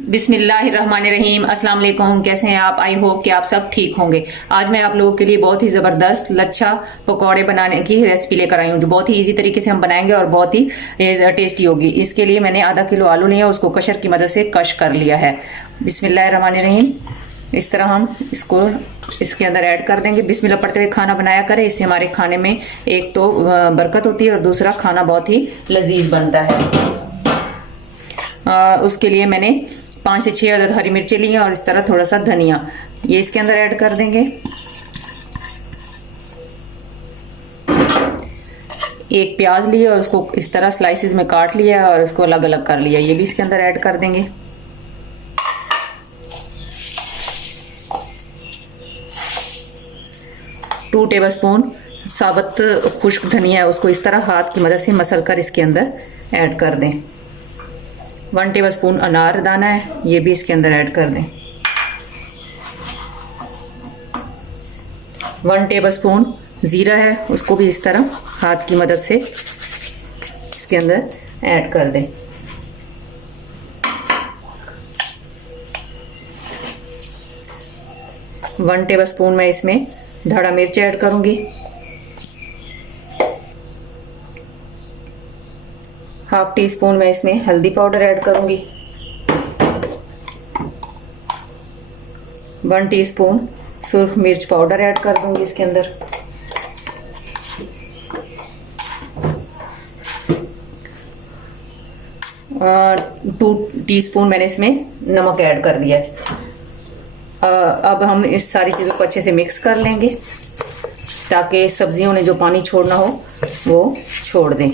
बिस्मिल्लाहिर्रहमानिर्रहीम। अस्सलाम वालेकुम। कैसे हैं आप? आई होप कि आप सब ठीक होंगे। आज मैं आप लोगों के लिए बहुत ही ज़बरदस्त लच्छा पकौड़े बनाने की रेसिपी लेकर आई हूँ, जो बहुत ही इजी तरीके से हम बनाएंगे और बहुत ही टेस्टी होगी। इसके लिए मैंने आधा किलो आलू लिया, उसको कशर की मदद से कश कर लिया है। बिस्मिल्लाहिर्रहमानिर्रहीम। इस तरह हम इसको इसके अंदर ऐड कर देंगे। बिस्मिल्लाह पढ़ते हुए खाना बनाया करें, इससे हमारे खाने में एक तो बरकत होती है और दूसरा खाना बहुत ही लजीज बनता है। उसके लिए मैंने 5 से 6 अदद हरी मिर्ची ली हैं और इस तरह थोड़ा सा धनिया ये इसके अंदर ऐड कर देंगे। एक प्याज लिया और उसको इस तरह स्लाइसिस में काट लिया और उसको अलग अलग कर लिया, ये भी इसके अंदर ऐड कर देंगे। टू टेबलस्पून साबुत खुश्क धनिया है, उसको इस तरह हाथ की मदद से मसल कर इसके अंदर ऐड कर दें। 1 टेबलस्पून अनार दाना है, ये भी इसके अंदर ऐड कर दें। 1 टेबलस्पून ज़ीरा है, उसको भी इस तरह हाथ की मदद से इसके अंदर ऐड कर दें। वन टेबलस्पून मैं इसमें धड़ा मिर्च ऐड करूंगी। हाफ टी स्पून मैं इसमें हल्दी पाउडर ऐड करूंगी। 1 टीस्पून सुर्ख मिर्च पाउडर ऐड कर दूंगी इसके अंदर। टू टीस्पून मैंने इसमें नमक ऐड कर दिया है। अब हम इस सारी चीज़ों को अच्छे से मिक्स कर लेंगे ताकि सब्जियों ने जो पानी छोड़ना हो वो छोड़ दें।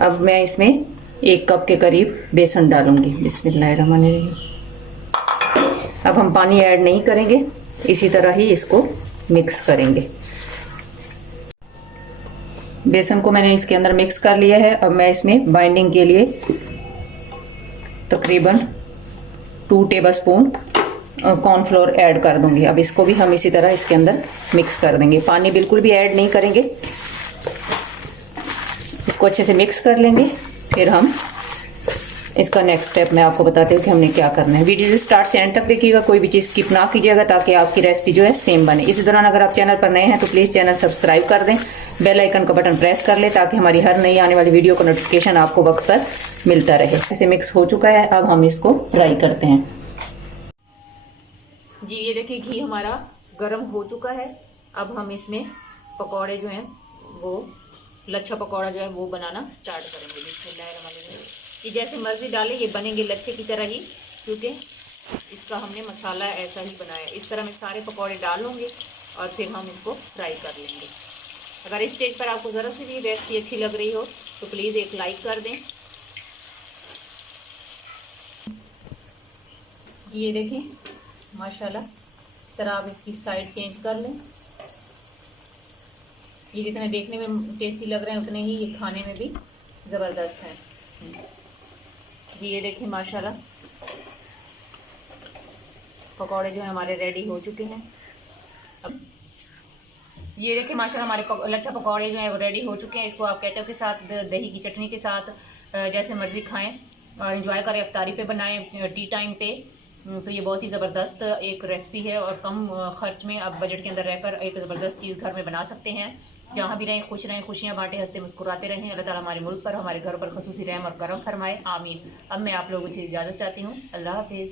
अब मैं इसमें 1 कप के करीब बेसन डालूंगी। बिस्मिल्लाहिर्रहमानिर्रहीम। अब हम पानी ऐड नहीं करेंगे, इसी तरह ही इसको मिक्स करेंगे। बेसन को मैंने इसके अंदर मिक्स कर लिया है। अब मैं इसमें बाइंडिंग के लिए तकरीबन 2 टेबलस्पून कॉर्नफ्लोर ऐड कर दूंगी। अब इसको भी हम इसी तरह इसके अंदर मिक्स कर देंगे, पानी बिल्कुल भी ऐड नहीं करेंगे। इसको अच्छे से मिक्स कर लेंगे, फिर हम इसका नेक्स्ट स्टेप मैं आपको बताती हूँ कि हमने क्या करना है। वीडियो स्टार्ट से एंड तक देखिएगा, कोई भी चीज़ स्किप ना कीजिएगा ताकि आपकी रेसिपी जो है सेम बने। इसी दौरान अगर आप चैनल पर नए हैं तो प्लीज़ चैनल सब्सक्राइब कर दें, बेल आइकन का बटन प्रेस कर लें ताकि हमारी हर नई आने वाली वीडियो का नोटिफिकेशन आपको वक्त पर मिलता रहे। ऐसे मिक्स हो चुका है, अब हम इसको फ्राई करते हैं। जी ये देखिए घी हमारा गर्म हो चुका है। अब हम इसमें पकौड़े जो हैं वो लच्छा पकौड़ा जो है वो बनाना स्टार्ट करेंगे। बिस्मिल्लाहिर्रहमानिर्रहीम। ये जैसे मर्जी डालें, ये बनेंगे लच्छे की तरह ही, क्योंकि इसका हमने मसाला ऐसा ही बनाया। इस तरह मैं सारे पकौड़े डाल लूँगी और फिर हम इसको फ्राई कर लेंगे। अगर इस स्टेज पर आपको ज़रा सी भी रेसिपी अच्छी लग रही हो तो प्लीज़ एक लाइक कर दें। ये देखें माशाल्लाह, इस तरह आप इसकी साइड चेंज कर लें। ये जितने देखने में टेस्टी लग रहे हैं उतने ही ये खाने में भी ज़बरदस्त हैं। ये देखें माशाल्लाह पकौड़े जो हैं हमारे रेडी हो चुके हैं। अब ये देखें माशाल्लाह हमारे लच्छा पकौड़े जो हैं वो रेडी हो चुके हैं। इसको आप केचप के साथ, दही की चटनी के साथ जैसे मर्ज़ी खाएं और एंजॉय करें। इफ्तारी पे बनाएं, टी टाइम पे, तो ये बहुत ही ज़बरदस्त एक रेसिपी है और कम खर्च में आप बजट के अंदर रहकर एक ज़बरदस्त चीज़ घर में बना सकते हैं। जहाँ भी रहें खुश रहें, खुशियाँ बांटें, हंसते मुस्कुराते रहें। अल्लाह ताला हमारे मुल्क पर, हमारे घर पर ख़ुसूसी रहम और करम फरमाए, आमीन। अब मैं आप लोगों से इजाज़त चाहती हूँ। अल्लाह हाफिज़।